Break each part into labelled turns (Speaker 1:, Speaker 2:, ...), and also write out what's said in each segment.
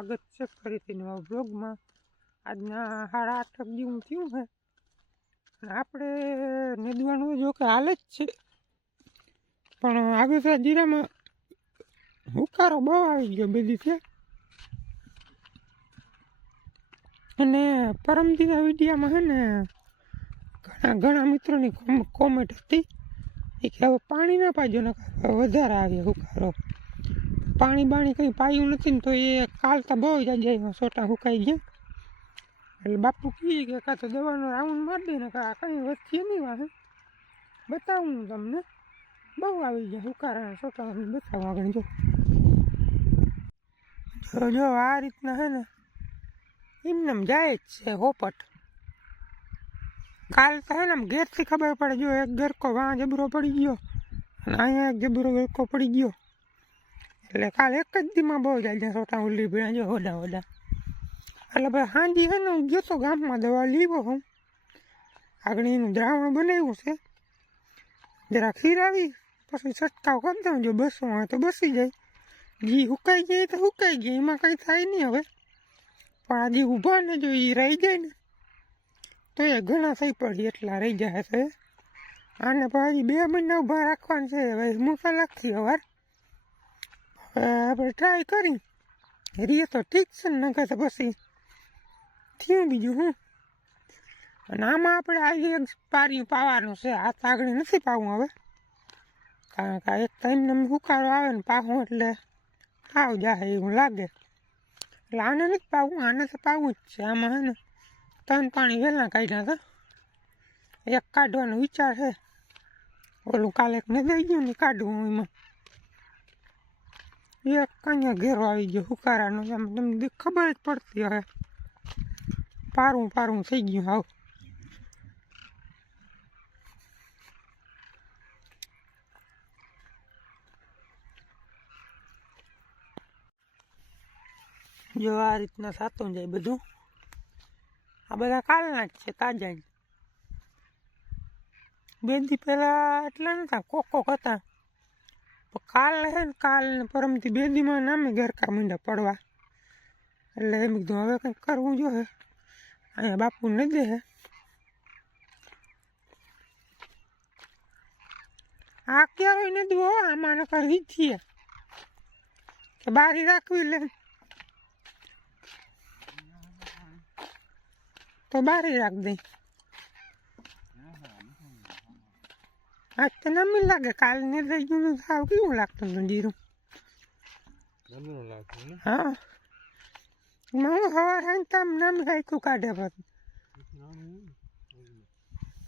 Speaker 1: સ્વાગત છે ફરીથી નવા બ્લોગમાં આજના સાડા આઠ જેવું થયું છે આપણે નદવાનું જો હાલ જ છે. પણ આગળ જીરામાં હુકારો બહુ આવી ગયો બધી છે અને પરમદીના વિડીયામાં છે ને ઘણા ઘણા મિત્રોની કોમેન્ટ હતી. એ કે હવે પાણી ના પાજો ને વધારે આવે હુકારો. પાણી બાણી કંઈ પાયું નથી ને તો એ કાલ તો બહુ જાય, સોટા સુકાઈ ગયા. એટલે બાપુ કહે કે કાં તો દવાનો રાઉન્ડ મારી દે ને કાં કંઈ વધીએ નહીં વાહે. બતાવું હું તમને. બહુ આવી ગયા સુકારા સોટા બતાવું આગળ જો. જો જો આ રીતના હે ને, એમને જાય જ છે હોપટ. કાલ તો હે ને આમ ઘેરથી ખબર પડે, જો એક ગરકો વાં જબરો પડી ગયો, અને અહીંયા એક જબરો ગરકો પડી ગયો. એટલે કાલ એક જ દીમાં બહુ જાય જ્યાં સોટા ઉલ્લી પીણા જો હોડા હોડા. એટલે ભાઈ હાંજી હે ને, હું ગયો તો ગામમાં દવા લીવો હું આગળ એનું દ્રાવણ બનાવ્યું છે. જરા ખીર આવી પછી છંટકાવ કરી દઉં જો બસો હોય તો બસી જાય. ઘી સુકાઈ જાય તો સુકાઈ જાય, એમાં કંઈ થાય નહીં હવે. પણ આજે ઊભા ને જો એ રહી જાય ને, તો એ ઘણા થઈ પડી એટલા રહી જાય છે. આને પછી બે મહિના ઊભા રાખવાનું છે, હવે હું હવાર. હવે આપણે ટ્રાય કરી. રીએ તો ઠીક છે ને, નકર તો પછી થયું બીજું હું. અને આમાં આપણે આ એક પાર્યું પાવાનું છે. હાથ આગળ નથી પાવું હવે. કારણ કે એક ટાઈમ હુકારો આવે ને પાવું એટલે આવ જાય એવું લાગે. એટલે આને નથી પાવું, આને તો પાવું જ છે. આમાં હે ને ત્રણ પાણી વહેલા કાઢ્યા હતા. એક કાઢવાનો વિચાર છે. ઓલું કાલે ને દઈ ગયું ને કાઢવું એમાં. એક અહીંયા ઘેરો આવી ગયો, હુકારાનો એમ તમને ખબર જ પડતી હવે. પારું પારું થઈ ગયું, હાવ. જો આ રીતના સાતું જાય બધું. આ બધા કાલના જ છે, તાજા જ. બે દી પહેલાં એટલા નતા, કોક કોક હતા. કાલ હે ને કાલ પરમથી બે દીમાં નામે ગરકા મીંડા પડવા. એટલે એમ કીધું, હવે કંઈક કરવું જોઈએ અહીંયા બાપુ ન દે હે. આ ક્યારે ને દો આમાં કરવી છીએ કે બારી રાખવી લે. તો બારી રાખ દે. આજ તો નમી લાગે કાલે ને થઈ ગયું સાવ કેવું લાગતું હતું જીરું હા હું સવાર હાંજ તો આમ નામ ગાયકું કાઢે પછી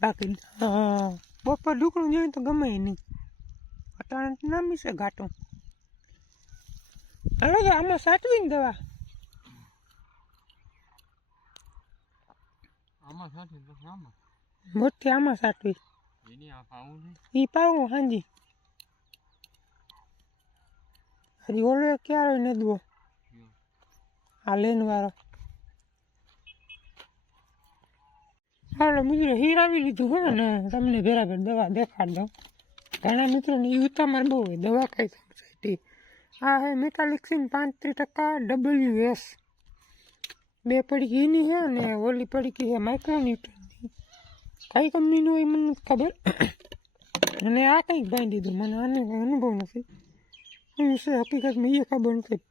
Speaker 1: બાકી હા બપોર ઢુકણું જોઈએ તો ગમે નહીં અટાણે તો નામી છે ઘાટું હવે તો આમાં સાચવી ને દવા
Speaker 2: આમાં આમાં
Speaker 1: મોટી આમાં સાચવી એ પાવું હાંજી હજી ઓલો ક્યારે નદવો આ લેન વાળો હાલો મિત્રો હીરાવી લીધું હોય ને તમને બરાબર દવા દેખાડ દઉં ઘણા મિત્રોને એ ઉતામર બહુ હોય દવા કઈ સમજાય આ હે મેટાલિક્સિન પાંત્રીસ ટકા ડબલ્યુ એસ બે પડીકી એની છે ને ઓલી પડીકી છે માઇક્રોન્યુટ્રનની કઈ કંપનીનું હોય મને નથી ખબર અને આ કંઈક બાંધી દીધું મને આને અનુભવ નથી હું છે હકીકતમાં એ ખબર નથી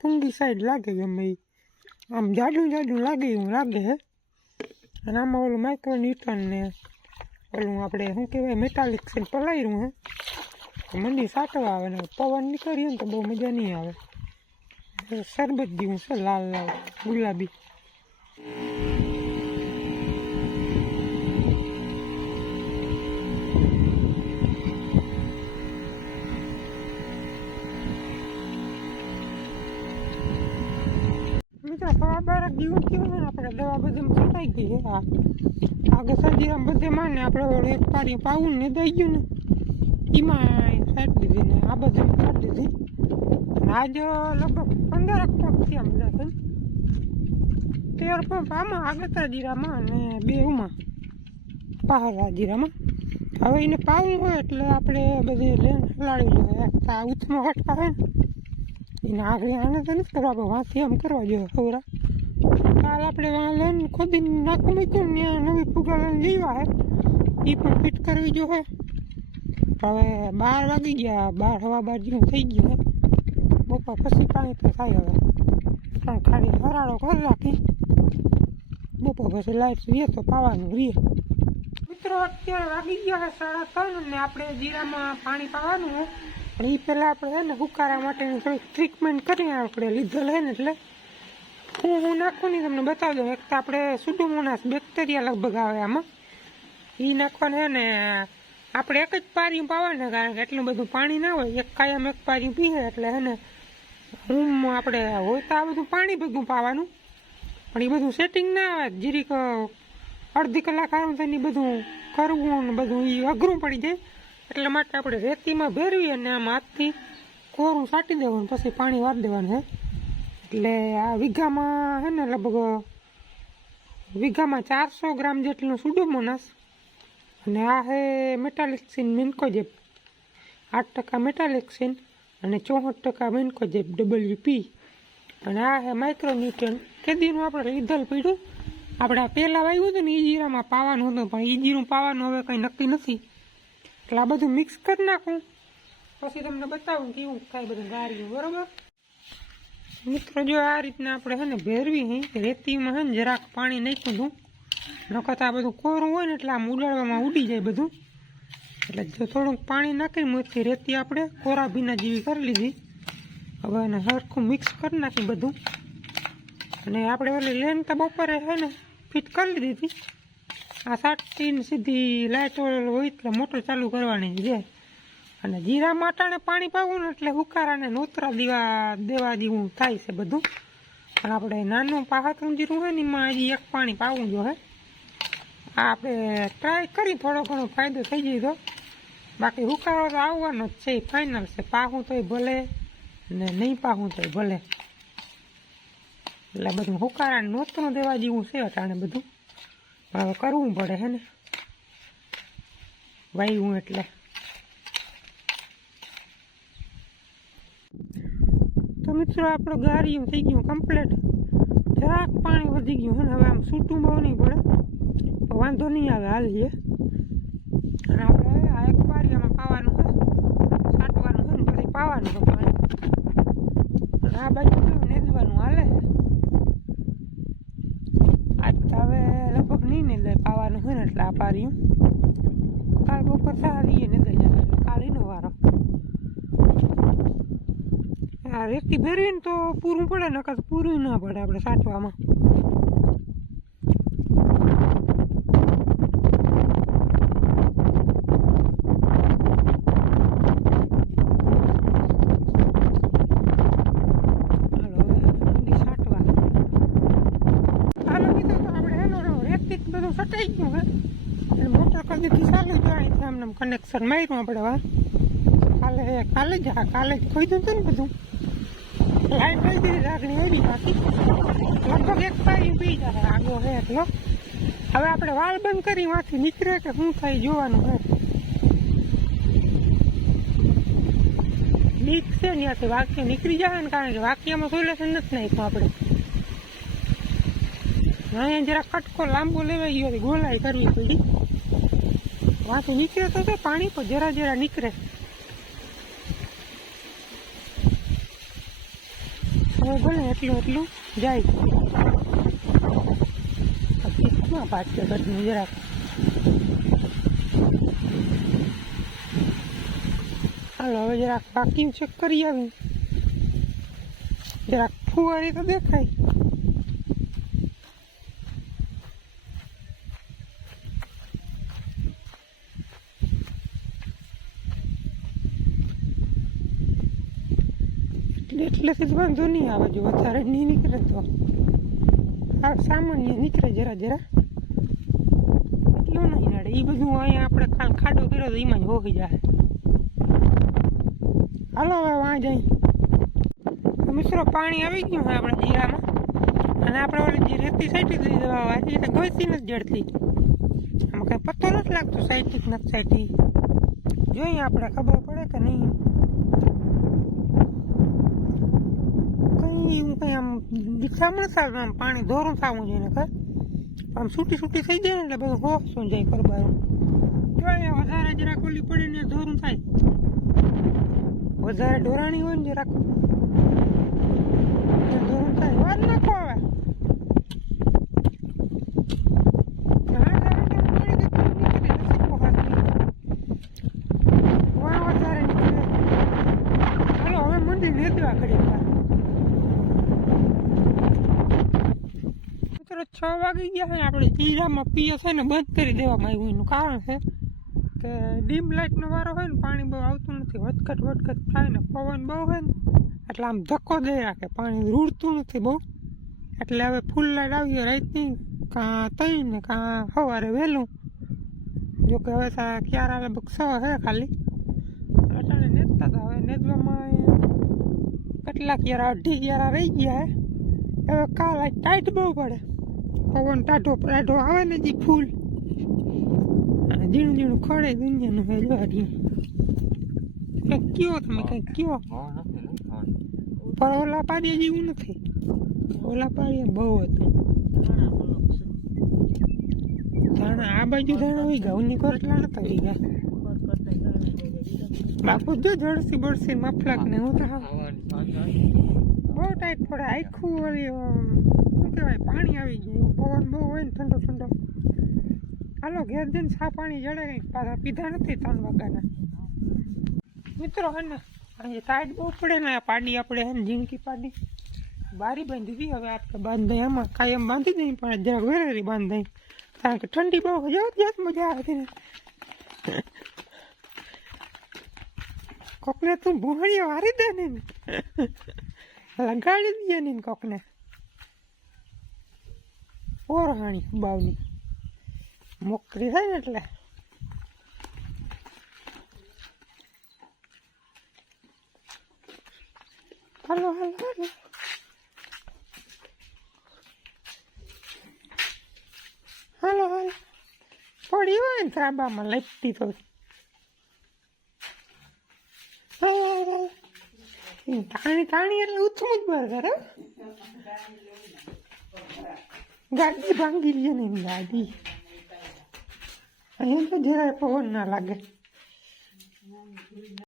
Speaker 1: પૂંગી સાઈડ લાગે ગમે એ આમ જાડું જાડું લાગે એવું લાગે હે અને આમાં ઓલું માઇક્રો ન્યૂટન ને ઓલું આપણે શું કહેવાય મેટાલિક છે પલાયરું હે મંડી સાટવા આવે ને પવન નીકળીએ ને તો બહુ મજા નહીં આવે શરબત જેવું છે લાલ લાલ ગુલાબી મિત્રો સવા બાર દિવસ થયું ને, આપણે દવા બધે છટાઈ ગઈ હા આગળ સજી આમ બધે માને આપણે ઓલું એક પારી પાવું ને દઈ ગયું ને એમાં સાઈડ દીધી ને, આ બધે કાઢી દીધી. આજ લગભગ પંદર છે થયા બધા થઈ તેર પંપ આમાં આગળ જીરામાં અને બે ઉમાં પહાડા જીરામાં. હવે એને પાવું હોય એટલે આપણે બધી લેન હલાડી જોઈએ આ ઉથમાં હટાવે ને એને આગળ આને તો નથી કરવા આપણે વાંથી એમ કરવા જોઈએ ખબર કાલ આપણે વાં લઈને ખોદીને નાખું મૂક્યું ને નવી ફુગા લઈને લેવા હે. એ પણ ફિટ કરવી જોઈએ હવે બાર વાગી ગયા, બાર હવા બાર થઈ ગયું બપોર પછી પાણી તો થાય હવે. પણ ખાલી હરાળો કરી રાખી. બપોર પછી લાઈટ રીએ તો પાવાનું રીએ. મિત્રો, અત્યારે વાગી ગયા સાડા ત્રણ ને આપણે જીરામાં પાણી પાવાનું પણ એ પહેલાં આપણે છે ને હુકારા માટેની થોડીક ટ્રીટમેન્ટ કરીએ આપણે, લીધેલ હે ને એટલે. હું હું નાખું નહીં, તમને બતાવી દઉં. એક તો આપણે સુડોમોનાસ બેક્ટેરિયા લગભગ આવે આમાં. એ નાખવાનું છે ને, આપણે એક જ પારી પાવાને કારણ કે એટલું બધું પાણી ના હોય. એક કાયમ એક પારી પીએ એટલે હે ને રૂમ આપણે હોય તો આ બધું પાણી ભેગું પાવાનું. પણ એ બધું સેટિંગ ના આવે. જીરીક અડધી કલાક આવું થઈને બધું કરવું ને બધું એ અઘરું પડી જાય. એટલા માટે આપણે રેતીમાં ભેરવી અને આમ હાથથી કોરું સાટી દેવાનું, પછી પાણી વાર દેવાનું છે એટલે આ વીઘામાં છે ને, લગભગ વીઘામાં ચારસો ગ્રામ જેટલું સુડોમોનાસ અને આ હે મેટાલિક્સિન મિન્કોજેબ. આઠ ટકા મેટાલિક્સિન અને ચોસઠ ટકા મિન્કોજેબ ડબલ્યુ પી અને આ હે માઇક્રોન્યુટ્રન કેદીનું આપણે લીધેલ પીડ્યું આપણે પહેલાં વાવ્યું હતું ને એ જીરામાં પાવાનું હતું, પણ એ પાવાનું હવે કંઈ નક્કી નથી. એટલે આ બધું મિક્સ કરી નાખું. પછી તમને બતાવું કેવું કાંઈ બધું ગાર્યું બરોબર? મિત્રો, જો આ રીતના આપણે છે ને ભેરવી હી, રેતીમાં છે ને જરાક પાણી નાખ્યું હતું. નકર આ બધું કોરું હોય ને એટલે આમ ઉડાડવામાં ઉડી જાય બધું. એટલે જો થોડુંક પાણી નાખીને મોથી રેતી આપણે કોરા ભીના જેવી કરી લીધી. હવે એને સરખું મિક્સ કરી નાખી બધું. અને આપણે ઓલી લેન તો બપોરે છે ને ફિટ કરી લીધી હતી. આ સાટીને સીધી લાઇટ હોય એટલે મોટર ચાલુ કરવાની છે. અને જીરામાં માટાને પાણી પાવું ને એટલે હુકારાને નોતરા દેવા દેવા જેવું થાય છે બધું. પણ આપણે નાનું પાહતું જીરું હોય ને એમાં હજી એક પાણી પાવું જો હે. આ આપણે ટ્રાય કરી થોડો ઘણો ફાયદો થઈ જાય તો. બાકી હુકારો તો આવવાનો જ છે ફાઇનલ છે. પાહું તોય ભલે ને નહીં પાહું તોય ભલે. એટલે બધું હુકારા નોતરું દેવા જેવું છે અટાણે બધું. હવે કરવું પડે હે ને? વાયું એટલે. તો મિત્રો, આપણો ગાડીયું થઈ ગયું કમ્પ્લીટ જરાક પાણી વધી ગયું હે ને, હવે આમ છૂટું બહુ નહીં પડે. વાંધો નહીં આવે, હાલીએ અને આપણે આ એક બારીયામાં પાવાનું છે સાટવાનું છે ને પછી પાવાનું છે પાણી અને આ બાજુ કેવું નેદવાનું હાલે છે આજ તો હવે લગભગ નહીં નેદાય પાવાનું છે ને એટલે આ પાર્યું કાલ બપોર સારી નેદાઈ જાય એટલે કાલ એનો વારો. આ રેતી ભેરવીને તો પૂરું પડે, નકર તો પૂરું ના પડે આપણે સાચવામાં હાલો હવે મંડી સાટવા હાલો કીધું તો આપણે એનો રેતી જ બધું સટાઈ ગયું હે એટલે મોટર કદીથી ચાલુ જ અહીંથી કનેક્શન માર્યું આપણે વા કાલે કાલે જ કાલે જ ખોઈ ને બધું. લાઈટ લઈ દીધી લાગણી આવી બાકી લગભગ એક પારી પી જાય આગો હે એટલો. હવે આપણે વાલ બંધ કરી, વાંથી નીકળે કે શું થાય જોવાનું હે. બીક છે ત્યાંથી વાક્ય નીકળી જાય ને, કારણ કે વાક્યમાં સોલ્યુશન નથી નાખ્યું આપણે. અહીંયા જરા કટકો લાંબો લેવાઈ ગયો ગોલાઈ કરવી પડી. વાંથી નીકળે તો પાણી પણ જરા જરા નીકળે. હવે ભલે એટલું એટલું, જાય. કેટલા પાછળ ઘટનું જરાક હાલો, હવે જરાક પાકી ચેક કરી આવી જરાક ફુવારી તો દેખાય. એટલે એટલેથી જ વાંધો નહીં આવે જો વધારે નહીં નીકળે તો. આ સામાન્ય નીકળે જરા જરા. એટલો નહીં નડે. એ બધું અહીંયા આપણે કાલ ખાડો કર્યો તો એમાં જ હોઈ જાય. હાલો હવે વાં જાય મિશ્રો પાણી આવી ગયું છે આપણે જીરામાં. અને આપણે ઓલી જે રેતી સાઈટી દીધી દવા વાળી એટલે ગોઈતી નથી જડતી. આમાં કાંઈ પત્તો નથી લાગતો સાઈટી નથી સાઈટી જોઈએ આપણે ખબર પડે કે નહીં. પાણી હું કંઈ આમ દિશામણ થાય આમ પાણી ધોરણ થવું જોઈએ ને ખર આમ છૂટી છૂટી થઈ જાય ને એટલે બધું હોફ શું જાય કરવાનું અહીંયા વધારે જરા કોલી પડે ને ધોરણ થાય. વધારે ઢોરાણી હોય ને જરાક એટલે ધોરણ થાય વાર નાખો હવે ઘણા ઘણા પાણી કેટલું નીકળે નસીબો હાથની. વાહ વધારે નીકળે હાલો હવે મંદિર નેદવા કરી મિત્રો છ વાગી ગયા છે આપણે જીરામાં પીએ છે ને બંધ કરી દેવામાં આવ્યું. એનું કારણ છે કે ડીમ લાઇટનો વારો હોય ને, પાણી બહુ આવતું નથી. વધઘટ વધઘટ થાય ને પવન બહુ હોય ને, એટલે આમ ધક્કો દઈ રાખે. પાણી રૂડતું નથી બહુ. એટલે હવે ફૂલ લાઇટ આવી રાતની. કાં તઈ ને કાં સવારે વહેલું. જોકે હવે ક્યારે લગભગ છ ખાલી. અટાણે નેતતા હતા. હવે નેતવામાં કેટલાક યાર અઢી યાર રહી ગયા હે હવે કાલ ટાઈટ બહુ પડે. પવન ટાઢો ટાઢો આવે ને જી ફૂલ ઝીણું ઝીણું ખડે દુનિયાનું હે જો કંઈક કયો તમે કંઈક કયો. પણ ઓલા પાડીએ જેવું નથી. ઓલા પાડીએ બહુ હતું. ધાણા આ બાજુ ધાણા હોય ગયા ઉની કોરટલા નતા હોય ગયા. બાપુ જો જળસી બળસી મફલાક ને હું તો. બહુ ટાઈટ પડે આખું વળી શું કહેવાય? પાણી આવી ગયું. પવન બહુ હોય ને ઠંડો ઠંડો. હાલો, ઘેર જઈને સા પાણી જડે કંઈક પાછા પીધા નથી ત્રણ વાગ્યાના. મિત્રો, હે ને અહીંયા સાઈડ બહુ પડે ને પાડી આપણે, હે ઝીણકી પાડી. બારી બાંધી હવે આપણે બાંધાઈ આમાં કાયમ બાંધી દઈ પણ જરાક વેરેરી બાંધાઈ કારણ કે ઠંડી બહુ જાત જાત મજા આવે છે કોકને તું ભૂહણીઓ વારી દે ને. લગાડી દે ને કોકને. ઓરહાણી બાવની મોકરી થાય ને એટલે. હાલો હાલો હાલો. હાલો હાલો. પડી હોય ને ત્રાબામાં લપટી તો. તાણી તાણી એટલે ઉથમું જ બર્ગર હે ગાડી ભાંગી લે ને એની ગાડી અહીંયા તો જરાય પવન ના લાગે